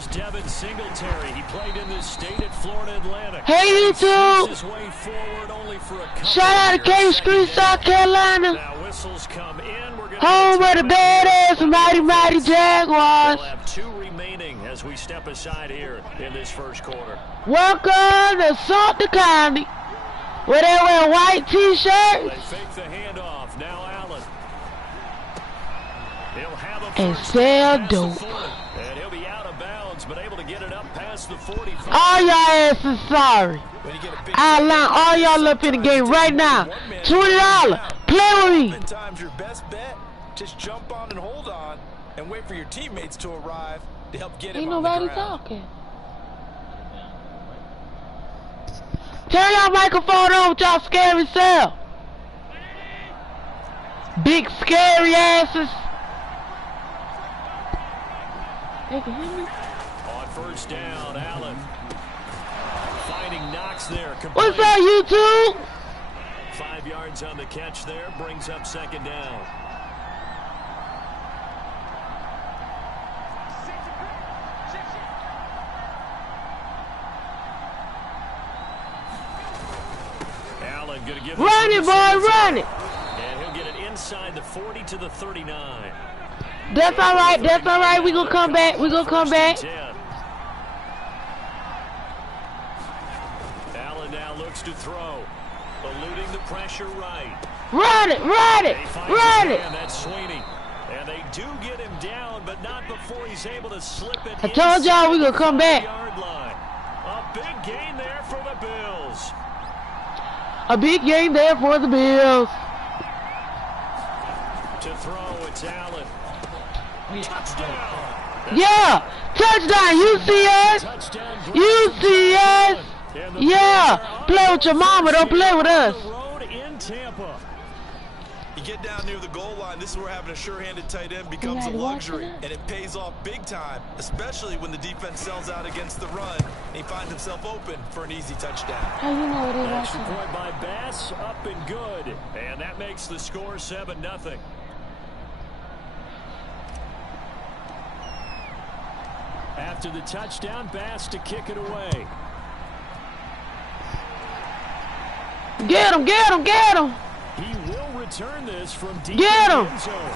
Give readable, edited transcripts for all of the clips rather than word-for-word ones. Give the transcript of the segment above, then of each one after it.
Here's Devin Singletary. He played in this state at Florida Atlantic. Hey, YouTube. His way forward only for a Shout out to Cave Street, South Carolina. Now whistles come in. We're gonna Home of the badass mighty Jaguars. we'll have 2 remaining as we step aside here in this first quarter. Welcome to Salt County, where they wear white t-shirts. They fake the handoff. Now Allen. He'll have a And first sell down past the dope. 40. And he'll be out of bounds, but able to get it up past the 45. All y'all asses sorry. When you get a big I'll line all y'all up in the game right now. $20. Play with me. Oftentimes your best bet, just jump on and hold on and wait for your teammates to arrive to help get him Ain't on the nobody ground. talking. Turn y'all microphone on with y'all scary self. Big scary asses. They can hear me. On first down, Allen. Finding Knox there. What's up, YouTube? 5 yards on the catch there. Brings up second down. Allen going to give Run it, boy, run it. And he'll get it inside the 40 to the 39. That's all right. That's all right. We gonna come back. We gonna come back. 10. Allen now looks to throw. Eluding the pressure right. Run it, run it, He finds run his it. man, that's Sweeney. And they do get him down, but not before he's able to slip it. I told y'all we gonna come back. Yard line. A big gain there for the Bills. A big game there for the Bills. To throw, it's Allen. Touchdown. Yeah, touchdown. You see us? Touchdown. You see us? And the Yeah. Bills are Play with your mama. Don't play with us. on the road in Tampa. You get down near the goal line, this is where having a sure-handed tight end becomes a luxury, and it pays off big time, especially when the defense sells out against the run, and he finds himself open for an easy touchdown. How you know they Extra watching? point by Bass, up and good. And that makes the score 7-0. After the touchdown, Bass to kick it away. Get him, get him, get him. He will return this from deep Get in him. the end zone.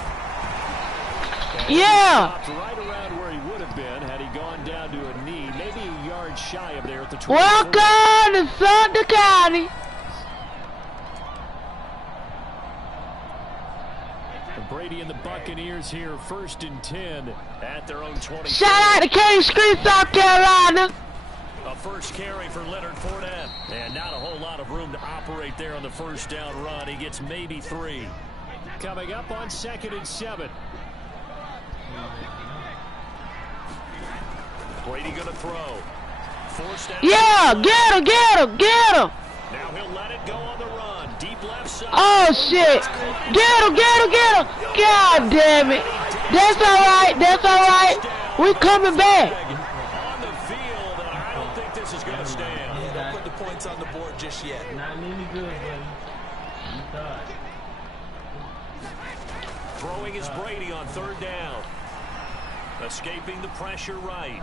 Yeah. Stopped right around where he would have been had he gone down to a knee, maybe a yard shy of there at the 24. Welcome to Salt County. Brady and the Buccaneers here, 1st and 10 at their own 20. Shout out to Cave Street, South Carolina. A first carry for Leonard Fournette. And not a whole lot of room to operate there on the first down run. He gets maybe 3. Coming up on 2nd and 7. Brady going to throw. Forced out. Yeah, get him, get him, get him. Now he'll let it go on the run. Deep left side. Oh, shit. Get him, get him, get him. God damn it. That's all right, that's all right. We coming back. On the field, and I don't think this is going to stand. Yeah, don't put the points on the board just yet. Not any good, buddy. You thought. Throwing is Brady on 3rd down. Escaping the pressure right.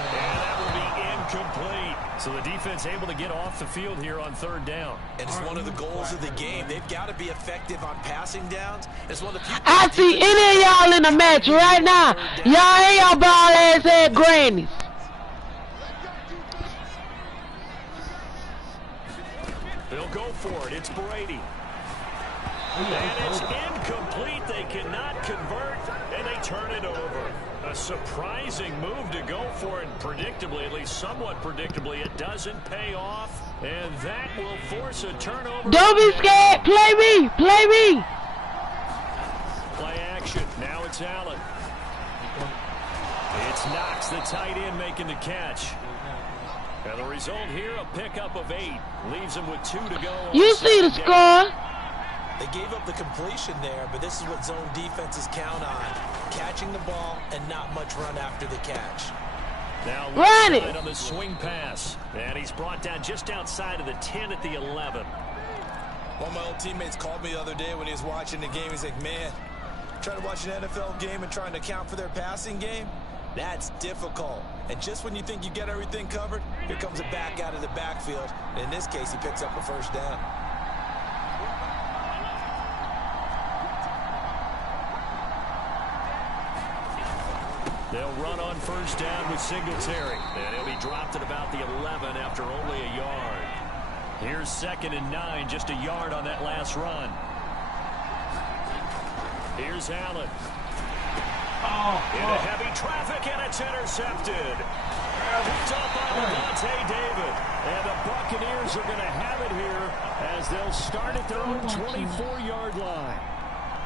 And that will be incomplete. So the defense able to get off the field here on 3rd down. And it's one of the goals of the game. They've got to be effective on passing downs. It's one of the few I see any of y'all in the match right now. Y'all ain't y'all ball ass head grannies. They'll go for it. It's Brady. And it's incomplete. They cannot convert, and they turn it over. A surprising move to go for it. Predictably, at least somewhat predictably, it doesn't pay off, and that will force a turnover. Don't be scared. Play me. Play me. Play action. Now it's Allen. It's Knox, the tight end, making the catch. And the result here, a pickup of 8. Leaves him with 2 to go. You see the score. They gave up the completion there, but this is what zone defenses count on. Catching the ball and not much run after the catch. Now Run it. on the swing pass. And he's brought down just outside of the 10 at the 11. One of my old teammates called me the other day when he was watching the game. He's like, man, Try to watch an NFL game and trying to account for their passing game? That's difficult. And just when you think you get everything covered, here comes a back out of the backfield. And in this case, he picks up a first down. They'll run on first down with Singletary. And he'll be dropped at about the 11 after only a yard. Here's 2nd and 9, just a yard on that last run. Here's Allen. Into heavy traffic, and it's intercepted. Picked up by Levante David. And the Buccaneers are going to have it here as they'll start at their own 24-yard line.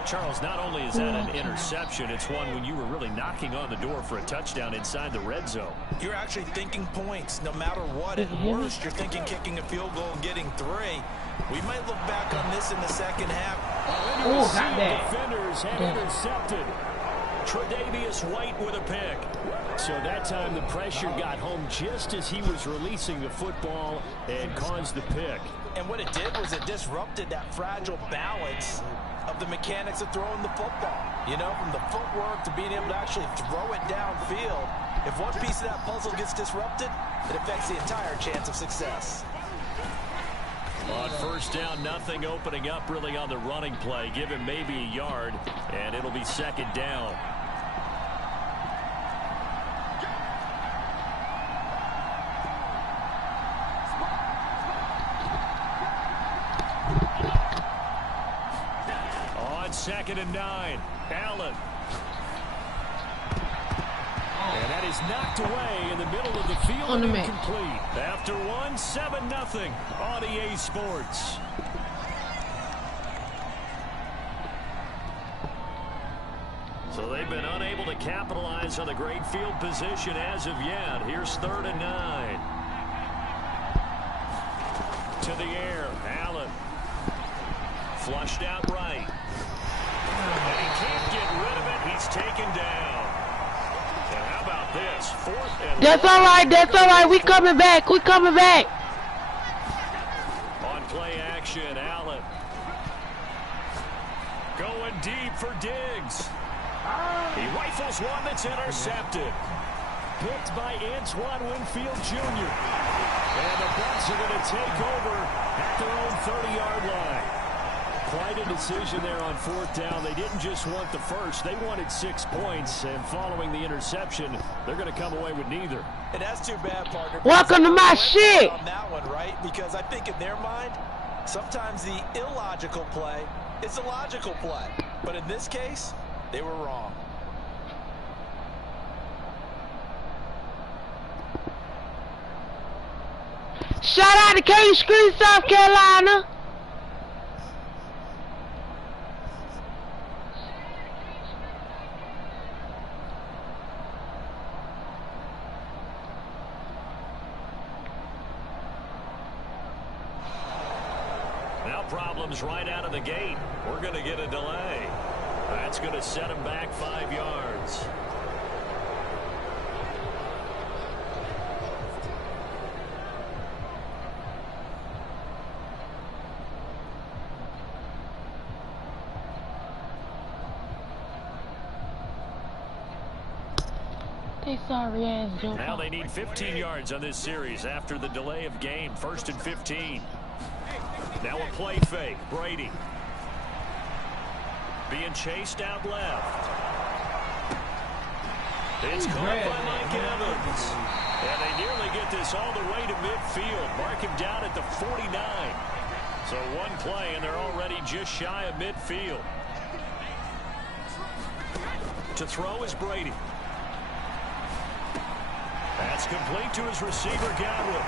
Charles, not only is that an interception, it's one when you were really knocking on the door for a touchdown inside the red zone. You're actually thinking points. No matter what, at worst, you're thinking kicking a field goal and getting 3. We might look back on this in the second half. Oh, got that. Defenders have intercepted. Tre'Davious White with a pick. So that time the pressure got home just as he was releasing the football and caused the pick. And what it did was it disrupted that fragile balance of the mechanics of throwing the football. You know, from the footwork to being able to actually throw it downfield. If one piece of that puzzle gets disrupted, it affects the entire chance of success. On first down, nothing opening up really on the running play. Give him maybe a yard, and it'll be 2nd down. On 2nd and 9, Allen. And that is knocked away in the middle of the field and incomplete. After 1, 7-0 on EA Sports. So they've been unable to capitalize on the great field position as of yet. Here's 3rd and 9. To the air, Allen. Flushed out right. And he can't get rid of it. He's taken down. And how about this? 4th and That's all right. That's all right. We coming back. We coming back. On play action, Allen. Going deep for Diggs. He rifles one that's intercepted. Picked by Antoine Winfield Jr. And the Bucs are going to take over at their own 30-yard line. Quite a decision there on 4th down. They didn't just want the first. They wanted 6 points. And following the interception, they're going to come away with neither. And that's too bad, partner. Welcome to my shit. On that one, right? Because I think in their mind, sometimes the illogical play is a logical play. But in this case, they were wrong. Shout out to Cave Street, South Carolina. Now problems right out of the gate. We're going to get a delay. That's going to set him back 5 yards. They sorry ass joke. Now they need 15 yards on this series after the delay of game. 1st and 15. Now a play fake. Brady. Being chased out left. It's caught by Mike Evans. And they nearly get this all the way to midfield. Mark him down at the 49. So one play, and they're already just shy of midfield. To throw is Brady. That's complete to his receiver, Godwin.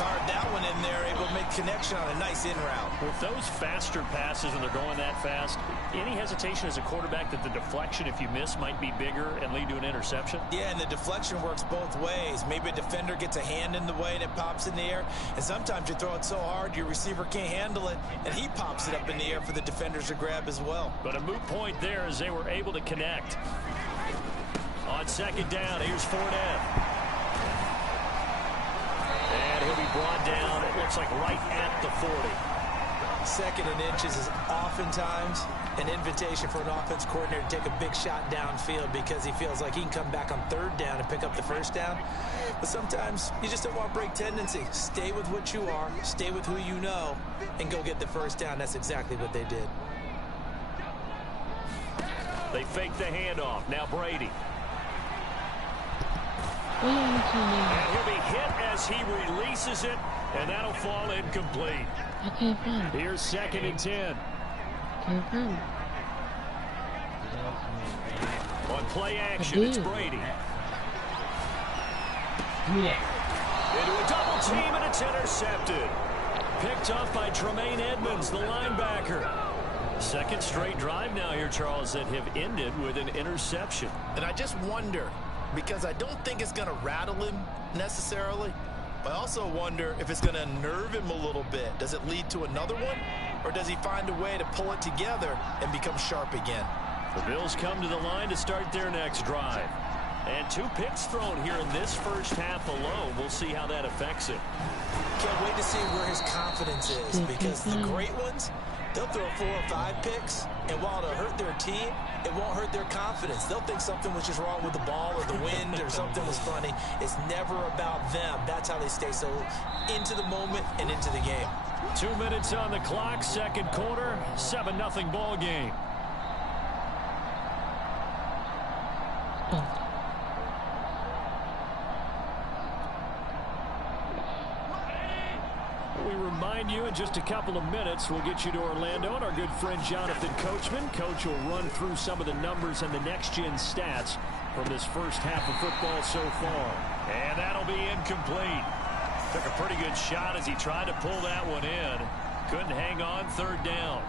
Fired that one in there, able to make connection on a nice in route. With those faster passes and they're going that fast, any hesitation as a quarterback that the deflection, if you miss, might be bigger and lead to an interception? Yeah, and the deflection works both ways. Maybe a defender gets a hand in the way and it pops in the air. And sometimes you throw it so hard your receiver can't handle it, and he pops it up in the air for the defenders to grab as well. But a moot point there as they were able to connect. On 2nd down, here's Fournette. And he'll be brought down, it looks like right at the 40. Second and inches is oftentimes an invitation for an offense coordinator to take a big shot downfield because he feels like he can come back on third down and pick up the first down. But sometimes you just don't want to break tendency. Stay with what you are, stay with who you know, and go get the first down. That's exactly what they did. They fake the handoff. Now Brady. And he'll be hit as he releases it, and that'll fall incomplete. I can't find it. Here's 2nd and 10. Can't find it. On play action, it's Brady. Into a double team, and it's intercepted. Picked off by Tremaine Edmonds, the linebacker. Second straight drive now here, Charles, that have ended with an interception. And I just wonder, because I don't think it's going to rattle him necessarily, but I also wonder if it's going to unnerve him a little bit. Does it lead to another one, or does he find a way to pull it together and become sharp again? The Bills come to the line to start their next drive. And 2 picks thrown here in this first half alone. We'll see how that affects it. Can't wait to see where his confidence is, because the great ones, they'll throw 4 or 5 picks, and while it'll hurt their team, it won't hurt their confidence. They'll think something was just wrong with the ball or the wind or something was funny. It's never about them. That's how they stay so into the moment and into the game. 2 minutes on the clock, second quarter, 7-0 ball game. We remind you in just a couple of minutes we'll get you to Orlando and our good friend Jonathan Coachman. Coach will run through some of the numbers and the next-gen stats from this first half of football so far. And that'll be incomplete. Took a pretty good shot as he tried to pull that one in. Couldn't hang on, third down.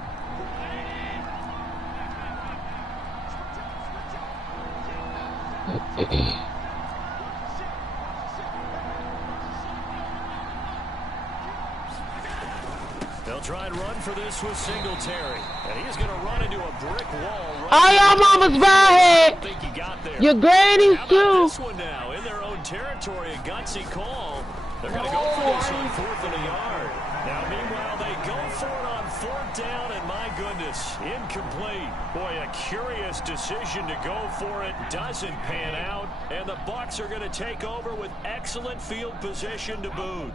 They'll try and run for this with Singletary. And he's going to run into a brick wall. Oh, your mama's bad. I think he got there. Your granny's How about too. this one now? In their own territory, a gutsy call. They're going to go for this on 4th and a yard. Now, meanwhile, they go for it on 4th down, and my goodness, incomplete. Boy, a curious decision to go for it. Doesn't pan out, and the Bucs are going to take over with excellent field position to boot.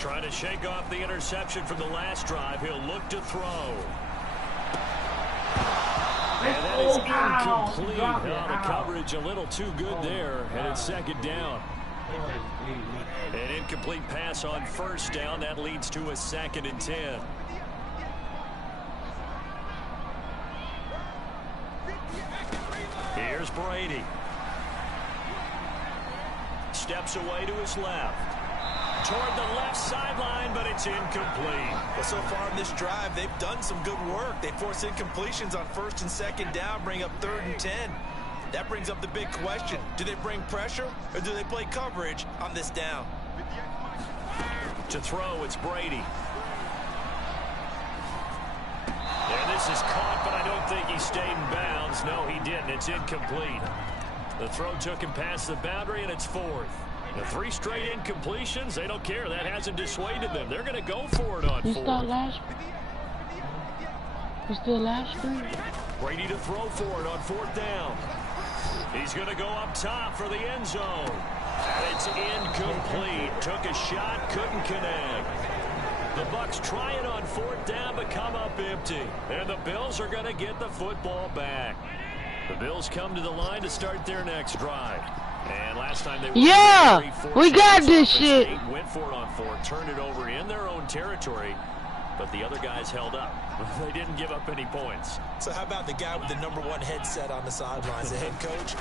Trying to shake off the interception from the last drive. He'll look to throw. And that is incomplete. Oh, the coverage a little too good there, and it's 2nd down. An incomplete pass on 1st down. That leads to a 2nd and 10. Here's Brady. Steps away to his left. Toward the left sideline, but it's incomplete. Well, so far in this drive, they've done some good work. They force incompletions on 1st and 2nd down, bring up 3rd and 10. That brings up the big question. Do they bring pressure, or do they play coverage on this down? To throw, it's Brady. And this is caught, but I don't think he stayed in bounds. No, he didn't. It's incomplete. The throw took him past the boundary, and it's 4th. The 3 straight incompletions, they don't care. That hasn't dissuaded them. They're going to go for it on 4th. You still last screen? Brady to throw for it on 4th down. He's going to go up top for the end zone. And it's incomplete. Took a shot, couldn't connect. The Bucs try it on 4th down, but come up empty. And the Bills are going to get the football back. The Bills come to the line to start their next drive. And last time they were we got this shit. Went for it on 4th, turned it over in their own territory, but the other guys held up. They didn't give up any points. So how about the guy with the #1 headset on the sidelines, the head coach?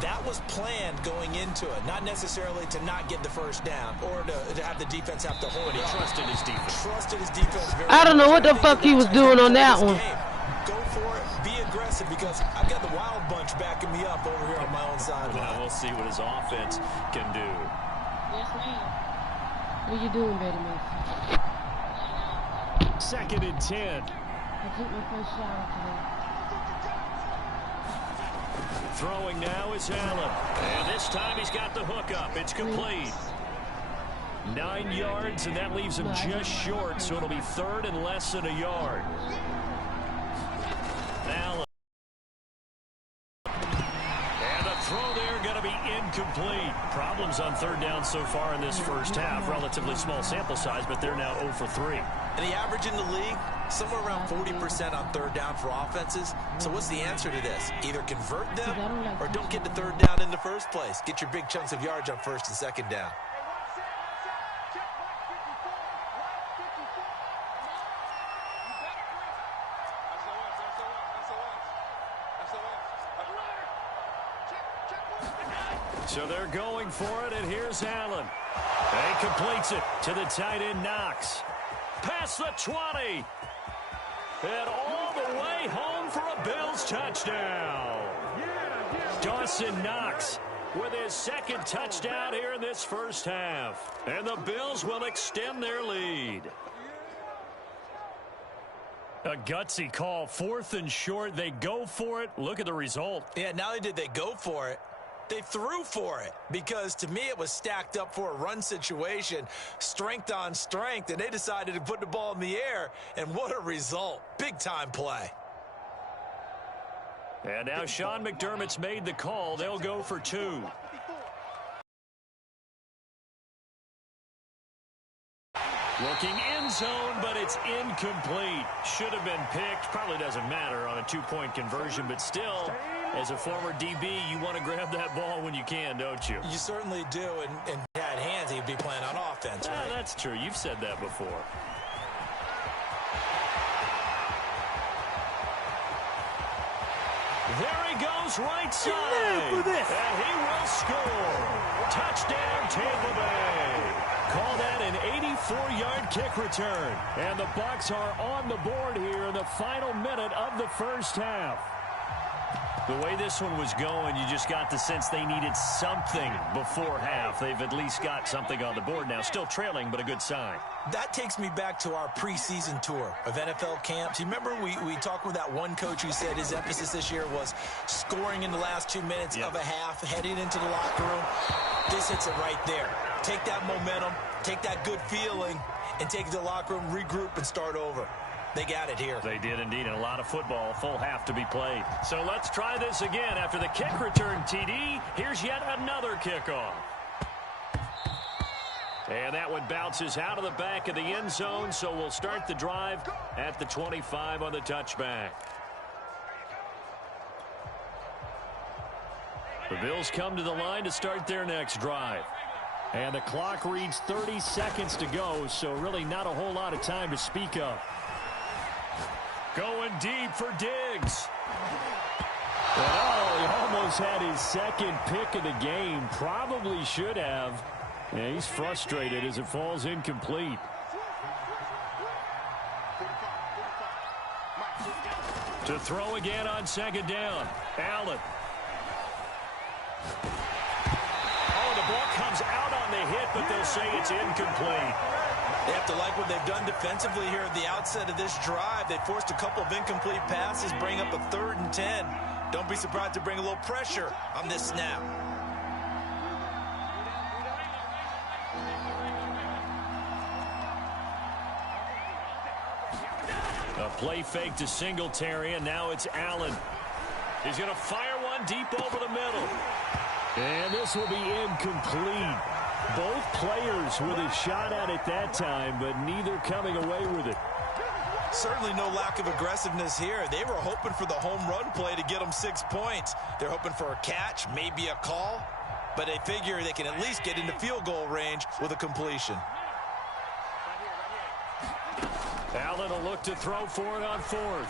That was planned going into it, not necessarily to not get the first down or to have the defense have to hold it. He trusted his defense. Trusted his defense very I don't know much. what the fuck he was doing on that one. Go for it, be aggressive, because I've got the Wild Bunch backing me up over here on my own sideline. Now we'll see what his offense can do. Yes, ma'am. What you doing, baby man? 2nd and 10. I took my first shower today. Throwing now is Allen. And this time he's got the hook up. It's complete. 9 yards, and that leaves him just short, so it'll be 3rd and less than a yard. Allen. And the throw there going to be incomplete. Problems on 3rd down so far in this first half. Relatively small sample size, but they're now 0 for 3. And the average in the league, somewhere around 40% on 3rd down for offenses. So what's the answer to this? Either convert them or don't get to 3rd down in the first place. Get your big chunks of yards on 1st and 2nd down. So they're going for it, and here's Allen. And he completes it to the tight end, Knox. Past the 20. And all the way home for a Bills touchdown. Dawson Knox with his 2nd touchdown here in this first half. And the Bills will extend their lead. A gutsy call, 4th and short. They go for it. Look at the result. Yeah, not only did they go for it, they threw for it, because to me it was stacked up for a run situation, strength on strength, and they decided to put the ball in the air, and what a result. Big-time play. And now Sean McDermott's made the call. They'll go for 2. Looking end zone, but it's incomplete. Should have been picked. Probably doesn't matter on a 2-point conversion, but still, as a former DB, you want to grab that ball when you can, don't you? You certainly do, and had hands, he'd be playing on offense, right? That's true. You've said that before. There he goes, right side. And he will score. Touchdown, Tampa Bay. Call that an 84-yard kick return. And the Bucs are on the board here in the final minute of the first half. The way this one was going, you just got the sense they needed something before half. They've at least got something on the board now. Still trailing, but a good sign. That takes me back to our preseason tour of NFL camps. You remember we talked with that one coach who said his emphasis this year was scoring in the last 2 minutes of a half, heading into the locker room. This hits it right there. Take that momentum, take that good feeling, and take it to the locker room, regroup, and start over. They got it here. They did indeed, and a lot of football, full half to be played. So let's try this again. After the kick return, TD, here's yet another kickoff. And that one bounces out of the back of the end zone, so we'll start the drive at the 25 on the touchback. The Bills come to the line to start their next drive. And the clock reads 30 seconds to go, so really not a whole lot of time to speak of. Going deep for Diggs. Oh, he almost had his 2nd pick of the game. Probably should have. Yeah, he's frustrated as it falls incomplete. To throw again on 2nd down. Allen. Oh, the ball comes out on the hit, but they'll say it's incomplete. They have to like what they've done defensively here at the outset of this drive. They forced a couple of incomplete passes, bring up a 3rd and 10. Don't be surprised to bring a little pressure on this snap. A play fake to Singletary, and now it's Allen. He's going to fire one deep over the middle. And this will be incomplete. Both players with a shot at it that time, but neither coming away with it. Certainly no lack of aggressiveness here. They were hoping for the home run play to get them 6 points. They're hoping for a catch, maybe a call, but they figure they can at least get into field goal range with a completion. Allen will look to throw for it on 4th.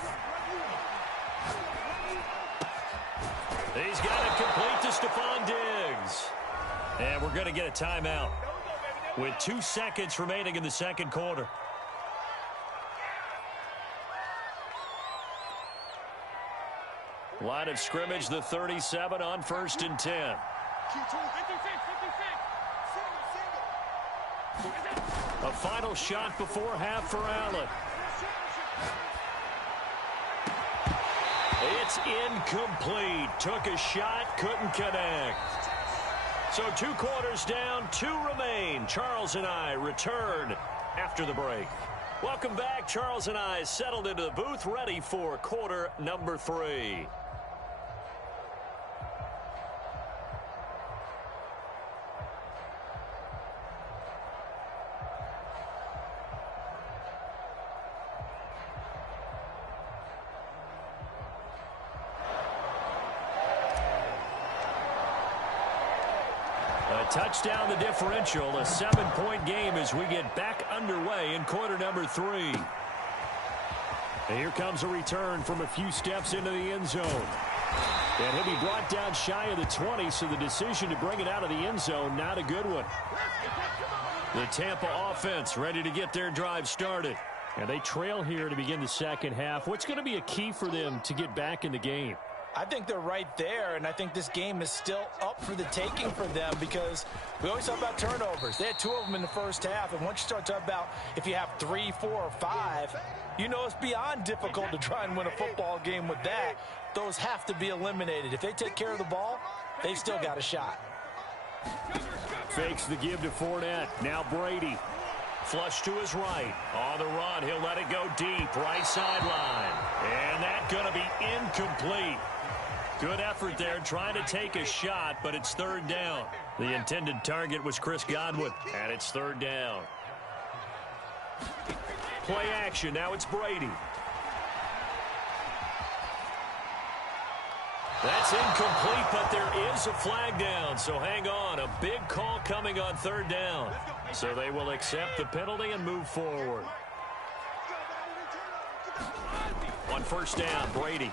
He's got it complete to Stephon Diggs. And we're going to get a timeout with 2 seconds remaining in the 2nd quarter. Line of scrimmage, the 37 on 1st and 10. A final shot before half for Allen. It's incomplete. Took a shot, couldn't connect. So 2 quarters down, 2 remain. Charles and I return after the break. Welcome back. Charles and I settled into the booth, ready for quarter number 3. Touchdown the differential, a 7-point game as we get back underway in quarter number 3. And here comes a return from a few steps into the end zone. And he'll be brought down shy of the 20, so the decision to bring it out of the end zone, not a good one. The Tampa offense ready to get their drive started. And they trail here to begin the second half. What's going to be a key for them to get back in the game? I think they're right there, and I think this game is still up for the taking for them because we always talk about turnovers. They had 2 of them in the first half, and once you start talking about if you have 3, 4, or 5, you know it's beyond difficult to try and win a football game with that. Those have to be eliminated. If they take care of the ball, they've still got a shot. Fakes the give to Fournette. Now Brady. Flush to his right. On the run, he'll let it go deep. Right sideline. And that's going to be incomplete. Good effort there trying to take a shot, but it's 3rd down. The intended target was Chris Godwin, and it's 3rd down. Play action. Now it's Brady. That's incomplete, but there is a flag down, so hang on. A big call coming on 3rd down. So they will accept the penalty and move forward. On 1st down, Brady.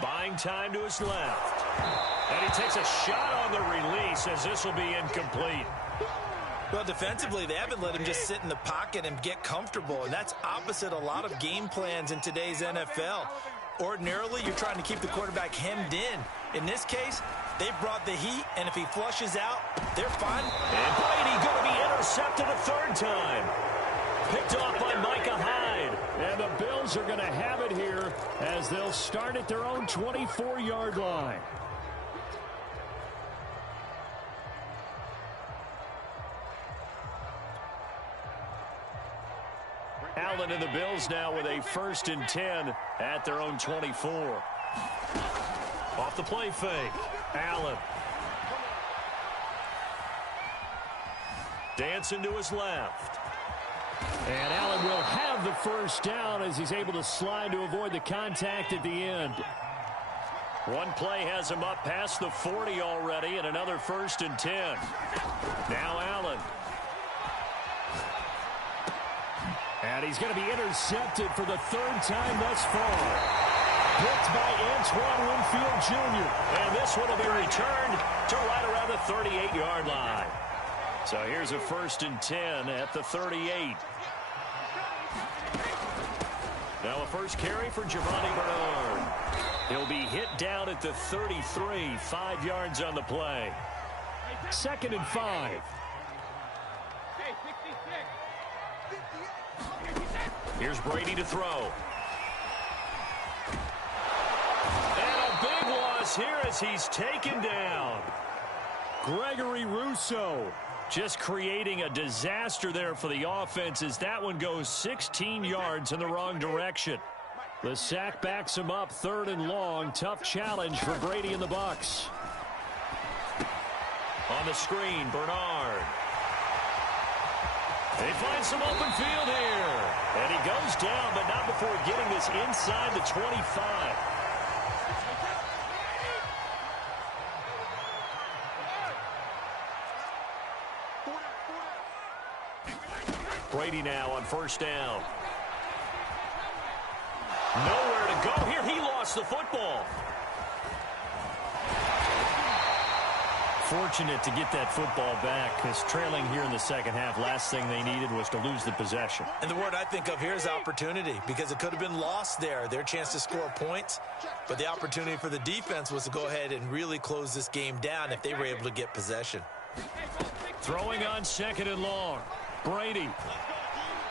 Buying time to his left. And he takes a shot on the release as this will be incomplete. Well, defensively, they haven't let him just sit in the pocket and get comfortable, and that's opposite a lot of game plans in today's NFL. Ordinarily, you're trying to keep the quarterback hemmed in. In this case, they brought the heat, and if he flushes out, they're fine. And Brady going to be intercepted a 3rd time. Picked off by Micah Hyde. And the Bills are going to have it here as they'll start at their own 24-yard line. Allen and the Bills now with a 1st and 10 at their own 24. Off the play fake. Allen. Dancing to his left. And Allen will have the 1st down as he's able to slide to avoid the contact at the end. One play has him up past the 40 already, and another 1st and 10. Now Allen. And he's going to be intercepted for the 3rd time thus far. Picked by Antoine Winfield Jr. And this one will be returned to right around the 38-yard line. So here's a 1st and 10 at the 38. Now a first carry for Giovanni Bernard. He'll be hit down at the 33, 5 yards on the play. 2nd and 5. Here's Brady to throw. And a big loss here as he's taken down. Gregory Rousseau just creating a disaster there for the offense as that one goes 16 yards in the wrong direction. The sack backs him up 3rd and long. Tough challenge for Brady and the Bucs. On the screen, Bernard. They find some open field here. And he goes down, but not before getting this inside the 25. Brady now on 1st down. Nowhere to go here. He lost the football. Fortunate to get that football back because trailing here in the 2nd half, last thing they needed was to lose the possession. And the word I think of here is opportunity because it could have been lost there. Their chance to score points, but the opportunity for the defense was to go ahead and really close this game down if they were able to get possession. Throwing on 2nd and long. Brady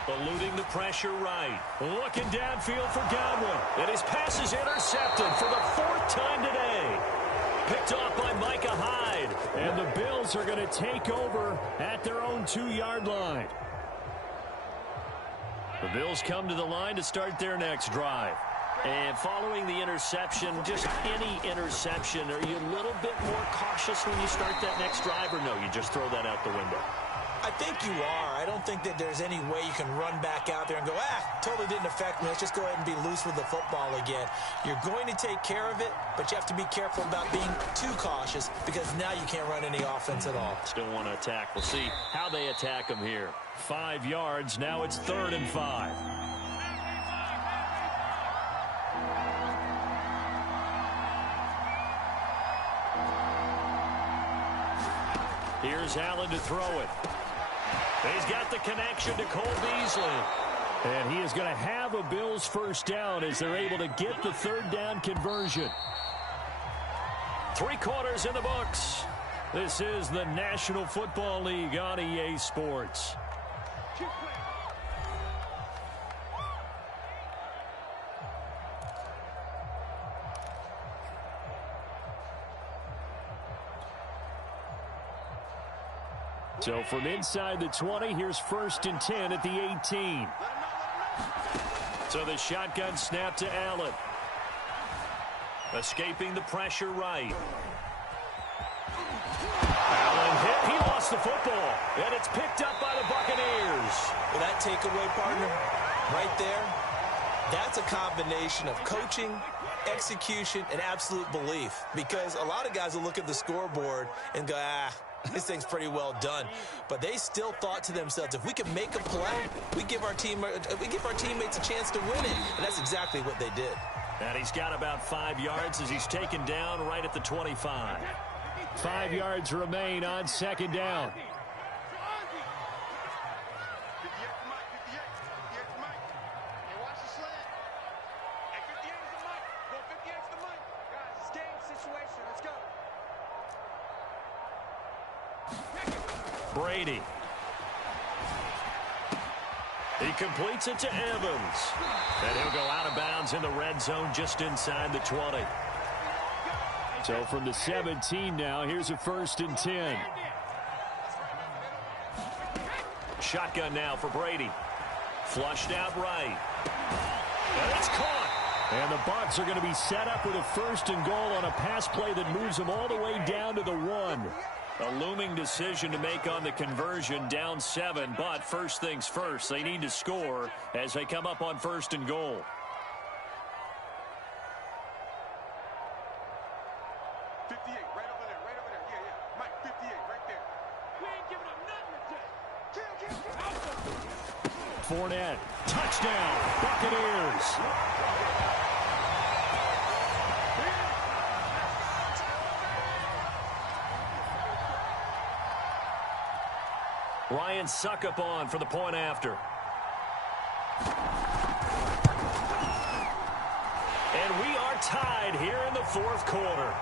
eluding the pressure right. Looking downfield for Godwin. And his pass is intercepted for the 4th time today. Picked off by Micah Hyde. And the Bills are going to take over at their own 2-yard line. The Bills come to the line to start their next drive. And following the interception, just any interception, are you a little bit more cautious when you start that next drive, or no, you just throw that out the window? I think you are. I don't think that there's any way you can run back out there and go, totally didn't affect me. Let's just go ahead and be loose with the football again. You're going to take care of it, but you have to be careful about being too cautious because now you can't run any offense at all. Still want to attack. We'll see how they attack them here. 5 yards. Now it's 3rd and 5. Here's Allen to throw it. He's got the connection to Cole Beasley. And he is going to have a Bills first down as they're able to get the 3rd down conversion. 3 quarters in the books. This is the National Football League on EA Sports. So from inside the 20, here's 1st and 10 at the 18. So the shotgun snap to Allen. Escaping the pressure right. Allen hit. He lost the football. And it's picked up by the Buccaneers. Well, that takeaway, partner, right there, that's a combination of coaching, execution, and absolute belief. Because a lot of guys will look at the scoreboard and go, this thing's pretty well done. But they still thought to themselves, if we can make a play, we give our teammates a chance to win it. And that's exactly what they did. And he's got about 5 yards as he's taken down right at the 25. 5 yards remain on 2nd down. Brady. He completes it to Evans. And he'll go out of bounds in the red zone just inside the 20. So from the 17 now, here's a 1st and 10. Shotgun now for Brady. Flushed out right. And it's caught. And the Bucs are going to be set up with a 1st and goal on a pass play that moves them all the way down to the 1. A looming decision to make on the conversion, down 7, but first things first, they need to score as they come up on 1st and goal. Fournette, touchdown, Buccaneers. Ryan Suckup on for the point after. And we are tied here in the 4th quarter.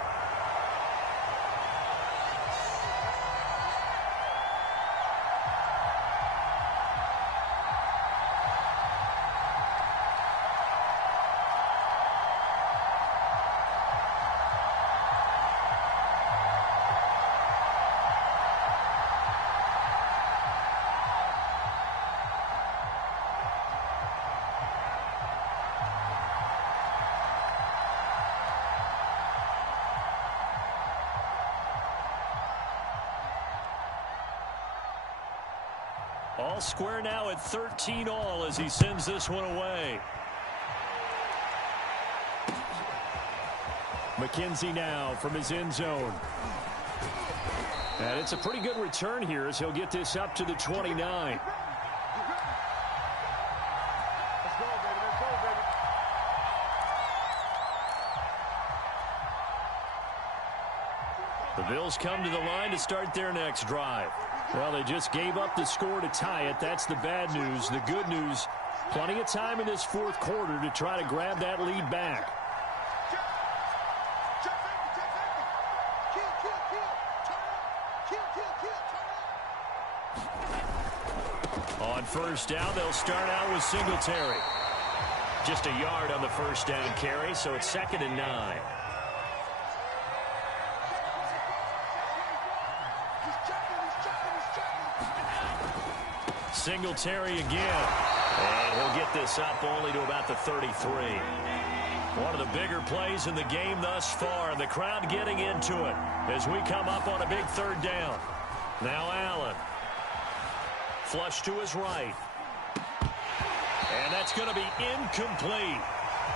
All square now at 13-all as he sends this one away. McKenzie now from his end zone. And it's a pretty good return here as he'll get this up to the 29. The Bills come to the line to start their next drive. Well, they just gave up the score to tie it. That's the bad news. The good news, plenty of time in this 4th quarter to try to grab that lead back. On 1st down, they'll start out with Singletary. Just a yard on the 1st down carry, so it's 2nd and 9. Singletary again. And he'll get this up only to about the 33. One of the bigger plays in the game thus far. The crowd getting into it as we come up on a big third down. Now Allen. Flush to his right. And that's going to be incomplete.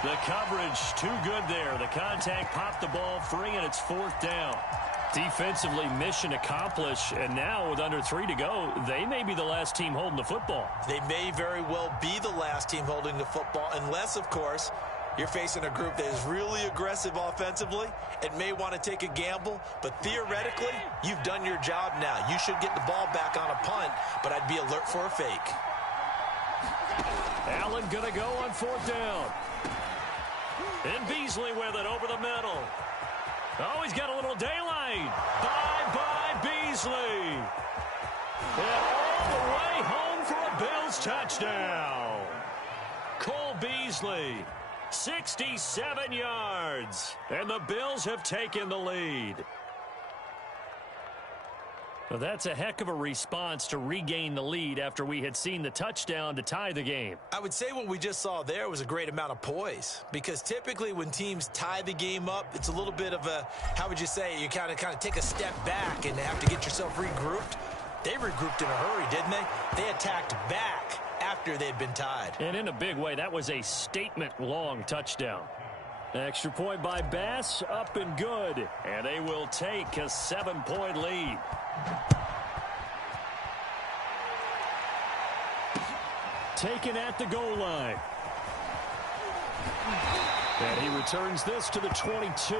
The coverage too good there. The contact popped the ball free, and it's 4th down. Defensively, mission accomplished, and now with under 3 to go, they may be the last team holding the football. They may very well be the last team holding the football, unless, of course, you're facing a group that is really aggressive offensively and may want to take a gamble, but theoretically, you've done your job now. You should get the ball back on a punt, but I'd be alert for a fake. Allen going to go on 4th down. And Beasley with it over the middle. Oh, he's got a little daylight. Bye-bye, Beasley. And all the way home for a Bills touchdown. Cole Beasley, 67 yards. And the Bills have taken the lead. Well, that's a heck of a response to regain the lead after we had seen the touchdown to tie the game. I would say what we just saw there was a great amount of poise, because typically when teams tie the game up, it's a little bit of a, how would you say, you kind of take a step back and have to get yourself regrouped. They regrouped in a hurry, didn't they? They attacked back after they'd been tied. And in a big way, that was a statement-long touchdown. Extra point by Bass, up and good. And they will take a 7-point lead. Taken at the goal line. And he returns this to the 22.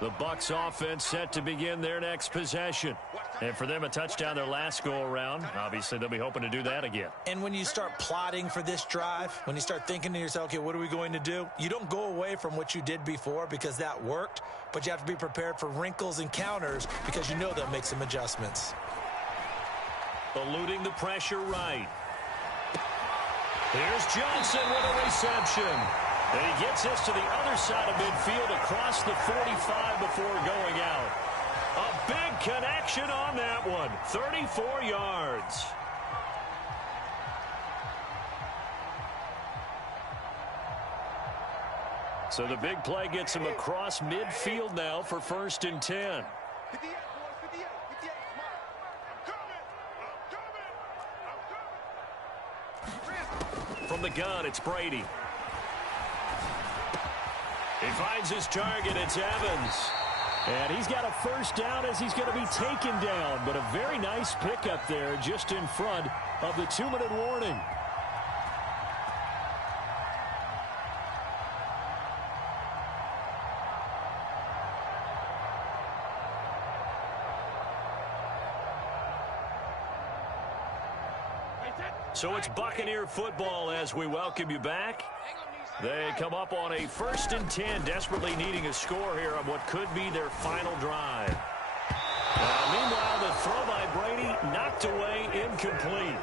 The Bucs offense set to begin their next possession. And for them, a touchdown their last go-around. Obviously, they'll be hoping to do that again. And when you start plotting for this drive, when you start thinking to yourself, okay, what are we going to do? You don't go away from what you did before because that worked, but you have to be prepared for wrinkles and counters because you know they'll make some adjustments. Eluding the pressure right. Here's Johnson with a reception. And he gets this to the other side of midfield across the 45 before going out. A big connection on that one. 34 yards. So the big play gets him across midfield now for 1st and 10. From the gun, it's Brady. He finds his target. It's Evans. And he's got a 1st down as he's going to be taken down. But a very nice pickup there just in front of the 2-minute warning. So it's Buccaneer football as we welcome you back. They come up on a 1st and 10, desperately needing a score here on what could be their final drive. Meanwhile, the throw by Brady knocked away, incomplete.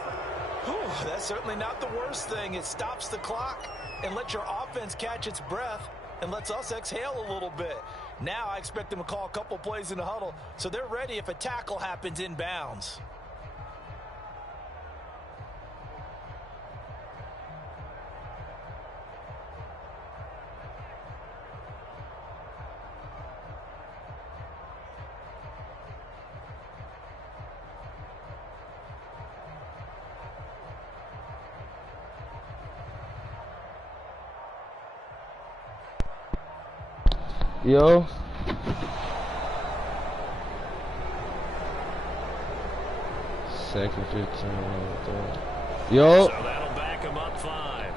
Whew, that's certainly not the worst thing. It stops the clock and lets your offense catch its breath and lets us exhale a little bit. Now I expect them to call a couple plays in the huddle so they're ready if a tackle happens inbounds. Yo. Second 15. Yo. So that'll back him up 5.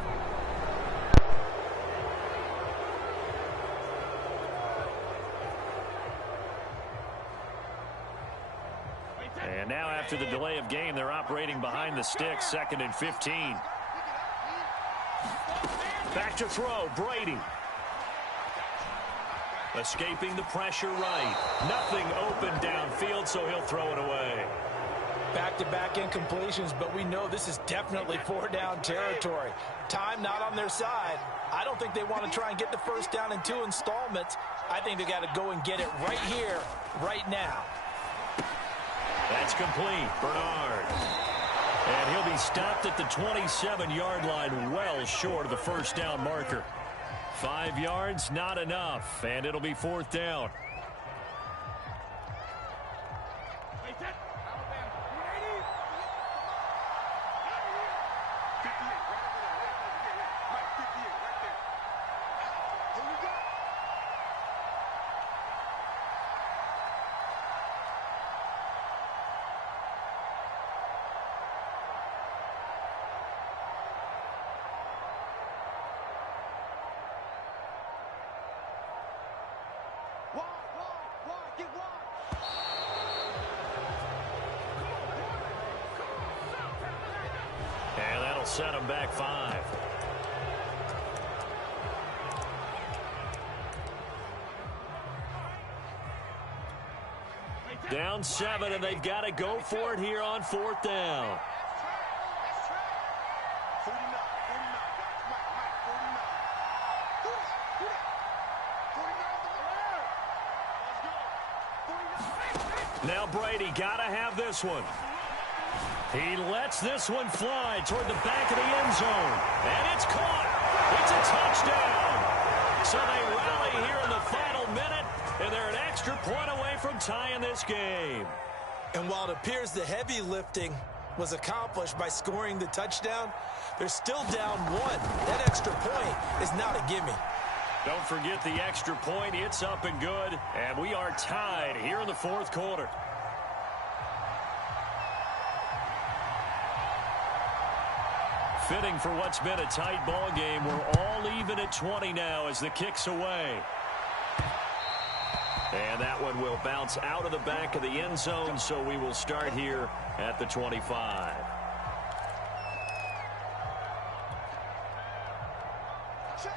And now after the delay of game, they're operating behind the sticks, 2nd and 15. Back to throw, Brady. Escaping the pressure right. Nothing open downfield, so he'll throw it away. Back-to-back incompletions, but we know this is definitely 4-down territory. Time not on their side. I don't think they want to try and get the first down in 2 installments. I think they got to go and get it right here, right now. That's complete. Bernard. And he'll be stopped at the 27-yard line, well short of the first down marker. 5 yards, not enough, and it'll be 4th down. And that'll set him back 5. Down 7, and they've got to go for it here on 4th down. Now Brady got to have this one. He lets this one fly toward the back of the end zone. And it's caught. It's a touchdown. So they rally here in the final minute, and they're an extra point away from tying this game. And while it appears the heavy lifting was accomplished by scoring the touchdown, they're still down 1. That extra point is not a gimme. Don't forget the extra point. It's up and good. And we are tied here in the 4th quarter. Fitting for what's been a tight ball game. We're all even at 20 now as the kick's away. And that one will bounce out of the back of the end zone, so we will start here at the 25.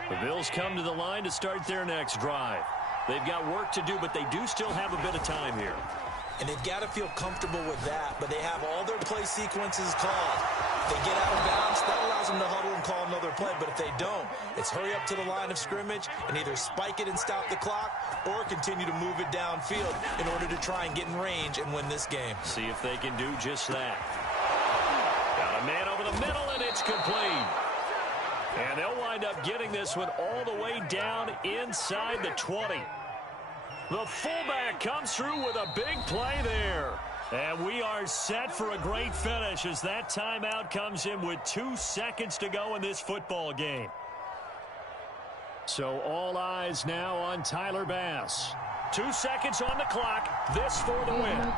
The Bills come to the line to start their next drive. They've got work to do, but they do still have a bit of time here. And they've got to feel comfortable with that, but they have all their play sequences called. If they get out of bounds, that allows them to huddle and call another play. But if they don't, it's hurry up to the line of scrimmage and either spike it and stop the clock or continue to move it downfield in order to try and get in range and win this game. See if they can do just that. Got a man over the middle, and it's complete. And they'll wind up getting this one all the way down inside the 20. The fullback comes through with a big play there. And we are set for a great finish as that timeout comes in with 2 seconds to go in this football game. So all eyes now on Tyler Bass. 2 seconds on the clock. This for the win.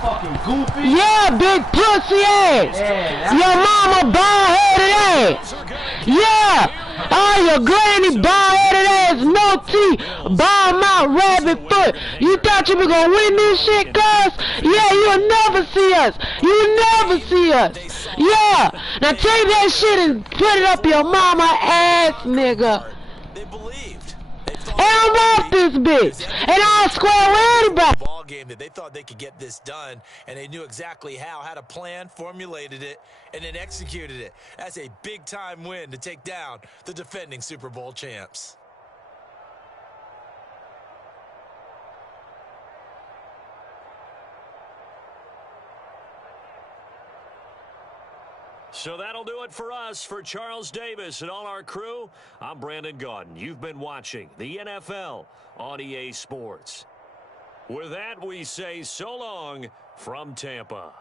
Fucking goofy. Yeah, big pussy ass. Yeah, your mama bald-headed ass. Yeah. Oh, your granny bald-headed ass, no teeth, bald mouth, rabbit foot. You thought you were going to win this shit, cuz? Yeah, you'll never see us. You'll never see us. Yeah. Now take that shit and put it up your mama ass, nigga. They believed. And I'm off this bitch. And I'll square with anybody. Ball game that they thought they could get this done, and they knew exactly how, had a plan, formulated it, and then executed it. That's a big-time win to take down the defending Super Bowl champs. So that'll do it for us. For Charles Davis and all our crew, I'm Brandon Gaudin. You've been watching the NFL on EA Sports. With that, we say so long from Tampa.